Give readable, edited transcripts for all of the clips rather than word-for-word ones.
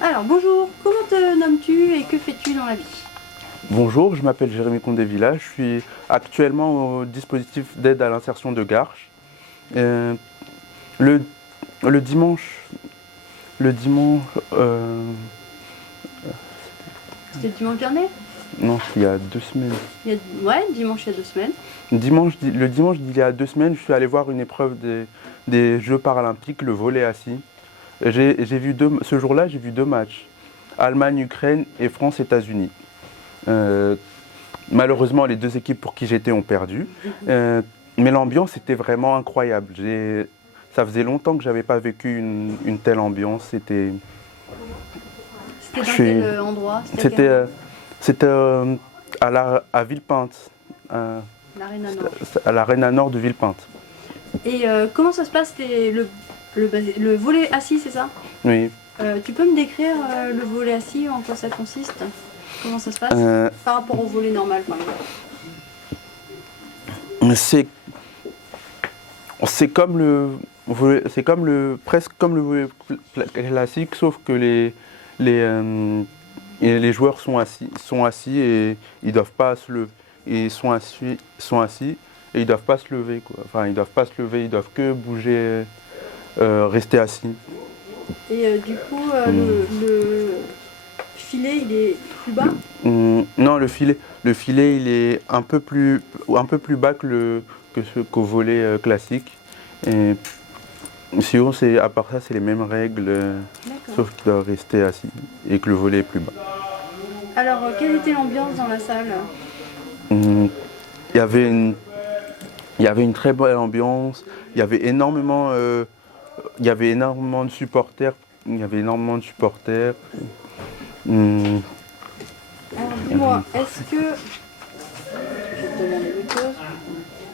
Alors bonjour, comment te nommes-tu et que fais-tu dans la vie? Bonjour, je m'appelle Jérémy Condé-Villa, je suis actuellement au dispositif d'aide à l'insertion de Garches. Euh, le, le dimanche, le dimanche, C'était dimanche dernier? non, il y a 2 semaines. Ouais, dimanche il y a 2 semaines. Le dimanche d'il y a 2 semaines, je suis allé voir une épreuve des Jeux paralympiques, le volley assis. Ce jour-là, j'ai vu deux matchs, Allemagne-Ukraine et France-États-Unis. Euh, Malheureusement, les deux équipes pour qui j'étais ont perdu. Mais l'ambiance était vraiment incroyable. Ça faisait longtemps que je n'avais pas vécu une telle ambiance. C'était dans quel endroit? C'était à Villepinte, L'Arena Nord. à l'Arena Nord de Villepinte. Et comment ça se passe? C'était le volley assis, c'est ça? Oui. Tu peux me décrire le volley assis, en quoi ça consiste? Comment ça se passe par rapport au volley normal, par exemple? Presque comme le volley classique, sauf que les joueurs sont assis et ils doivent pas se lever. Ils sont assis et ils doivent pas se lever, quoi. Enfin, ils doivent pas se lever, ils doivent que bouger, rester assis. Et du coup, le filet, il est plus bas? Non, le filet, il est un peu plus bas qu'au volley classique. Et sinon, à part ça, c'est les mêmes règles, sauf qu'il doit rester assis et que le volley est plus bas. Alors, quelle était l'ambiance dans la salle? Il y avait une très belle ambiance. Il y avait énormément de supporters. Alors dis-moi, est-ce que... Je vais te demander autre chose.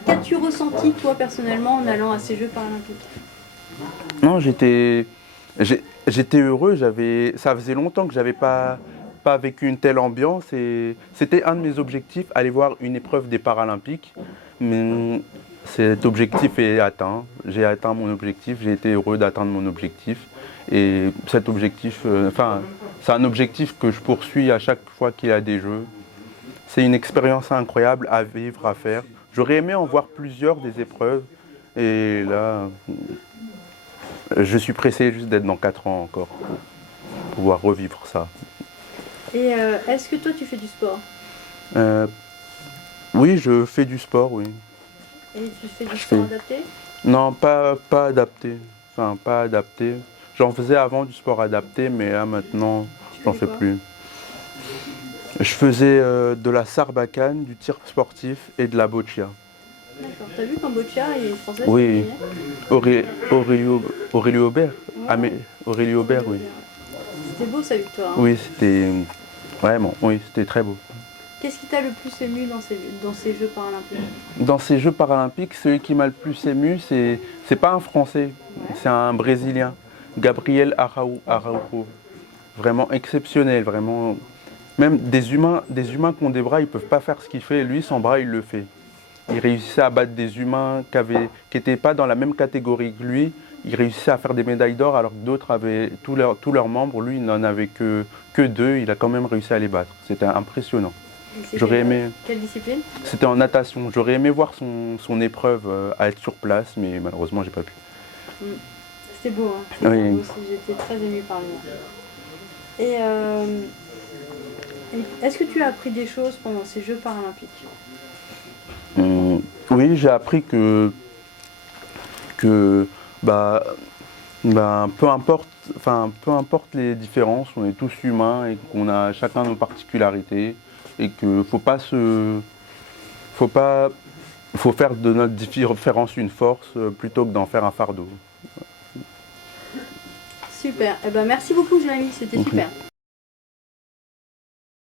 Qu'as-tu ressenti toi personnellement en allant à ces Jeux paralympiques? Non, j'étais heureux. Ça faisait longtemps que j'avais pas vécu une telle ambiance et c'était un de mes objectifs, aller voir une épreuve des Paralympiques. Mais cet objectif est atteint. J'ai atteint mon objectif. J'ai été heureux d'atteindre mon objectif. Et cet objectif, c'est un objectif que je poursuis à chaque fois qu'il y a des Jeux. C'est une expérience incroyable à vivre, à faire. J'aurais aimé en voir plusieurs des épreuves. Et là, je suis pressé juste d'être dans 4 ans encore pour pouvoir revivre ça. Et est-ce que toi tu fais du sport? Oui, je fais du sport, oui. Et tu fais du sport adapté? Non, pas adapté. Enfin, pas adapté. J'en faisais avant du sport adapté, mais là maintenant, j'en fais plus. Je faisais de la sarbacane, du tir sportif et de la boccia. D'accord. T'as vu qu'en boccia, il est français? Oui. Aurélio Aubert. Ouais. Ah, mais Aurélio Aubert, oui. C'était beau sa victoire. Hein. Oui, c'était vraiment, oui, c'était très beau. Qu'est-ce qui t'a le plus ému dans ces Jeux paralympiques? Dans ces Jeux paralympiques, celui qui m'a le plus ému, c'est pas un Français, c'est un Brésilien, Gabriel Araujo. Vraiment exceptionnel, vraiment. Même des humains qui ont des bras, ils ne peuvent pas faire ce qu'il fait. Lui, sans bras, il le fait. Il réussissait à battre des humains qui n'étaient pas dans la même catégorie que lui. Il réussissait à faire des médailles d'or alors que d'autres avaient tous leurs membres. Lui, il n'en avait que 2. Il a quand même réussi à les battre. C'était impressionnant. J'aurais aimé. Quelle discipline? C'était en natation. J'aurais aimé voir son épreuve à être sur place, mais malheureusement, j'ai pas pu. C'était beau, hein. Oui. Moi aussi, j'étais très émue par lui. Et est-ce que tu as appris des choses pendant ces Jeux paralympiques? Oui, j'ai appris que peu importe les différences, on est tous humains et qu'on a chacun nos particularités et qu'il faut faire de notre différence une force plutôt que d'en faire un fardeau. Super. Eh ben, merci beaucoup, Jérémy, c'était super.